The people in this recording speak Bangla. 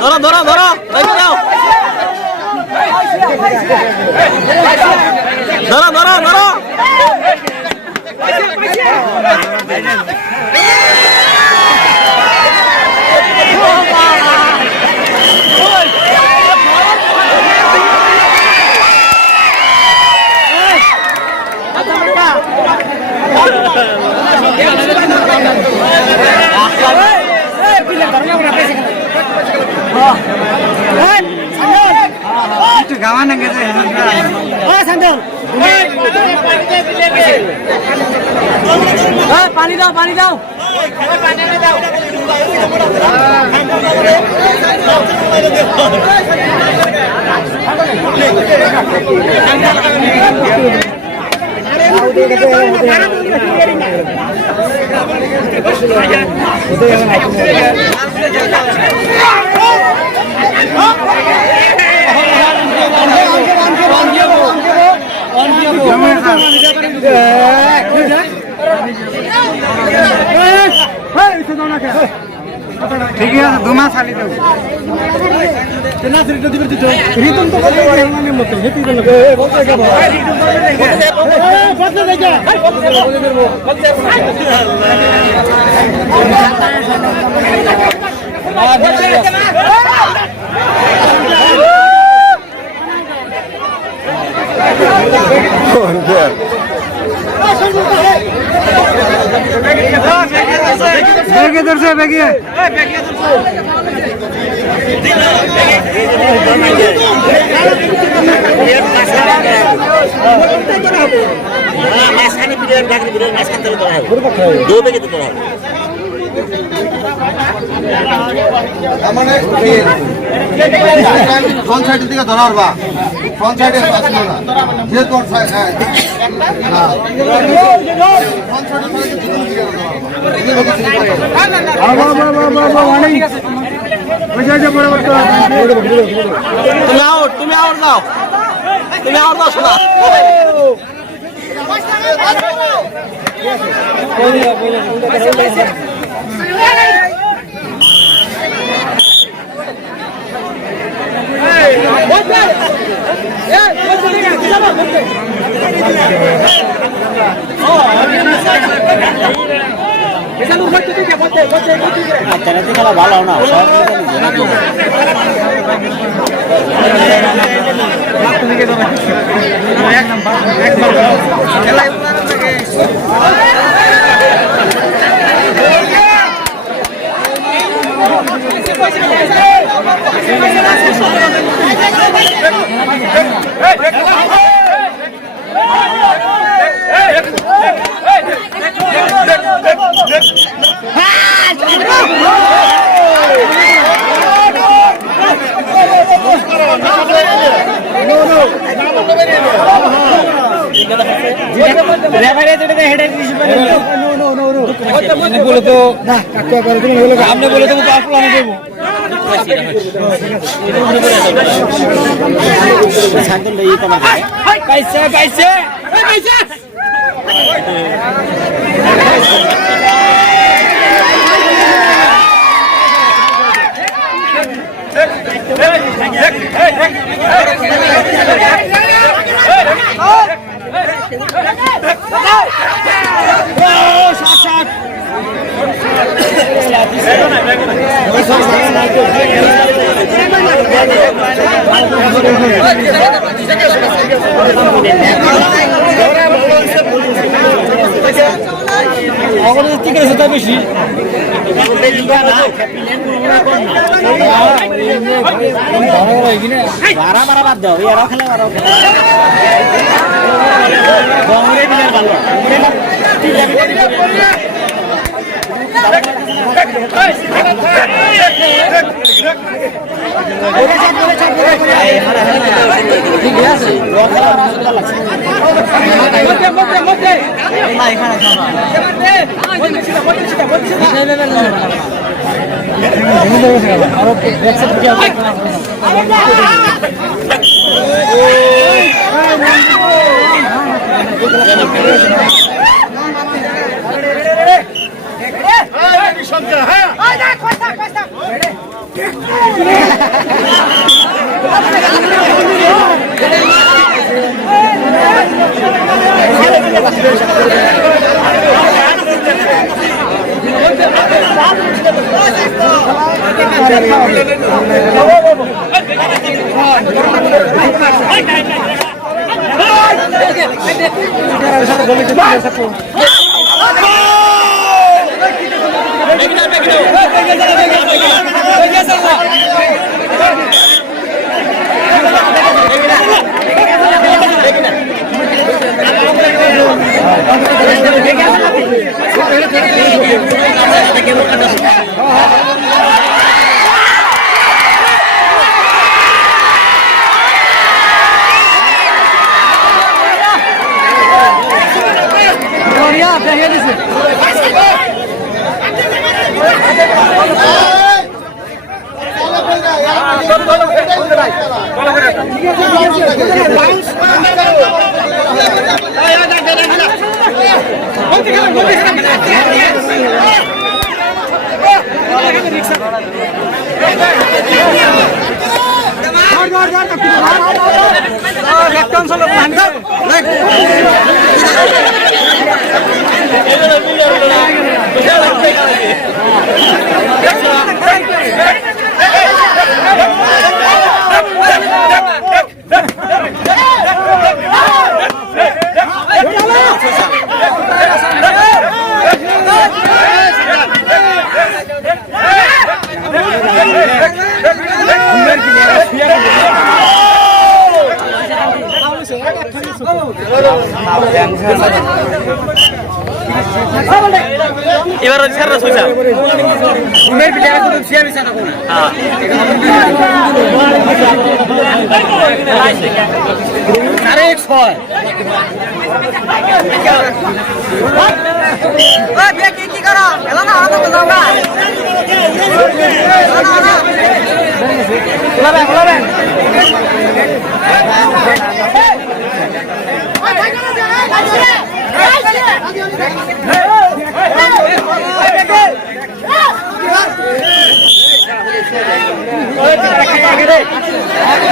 ধরো ধরো ধরো ধরো ধরো ধরো গাওয়ান গেছে পানি দাও পানি দাও ঠিক আছে 2 মাস খালি দেব না রিটন দিবে দিতে রিটন তো করতে পারে না মত হেতি দেন বলতে কে বলতে দেখা বেগে ধরছে বেগে মাঝখানে পিরিয়ড ডাকলে পিরিয়ড মাঝখান থেকে ধরা হবে দো বেগে তো ধরা হবে ফ্রন্ট সাইড থেকে ধরার বা ফ্রন্ট সাইডে আসলো না যে তোর সাইড হ্যাঁ না ফ্রন্ট সাইডে তুমি আউট তুমি আউট দাও তুমি আউট দাও শোনা খেলা ভালো না बोले तो ना काका करे तुम बोले हमने बोले तो वो आपको आने देबो कैसे कैसे कैसे বেশি ভাড়া ভাড়া বাদ দাও এরাও খেলে ওরাও খেলে ঠিক আছে এবার ছেড়ে সুইসা ঘুমের পিঠে তো সিয়া বিছা না কোনা আরে 106 ওই বে কি করো এলা না আদা তো যাওগা খোলাবে Hey!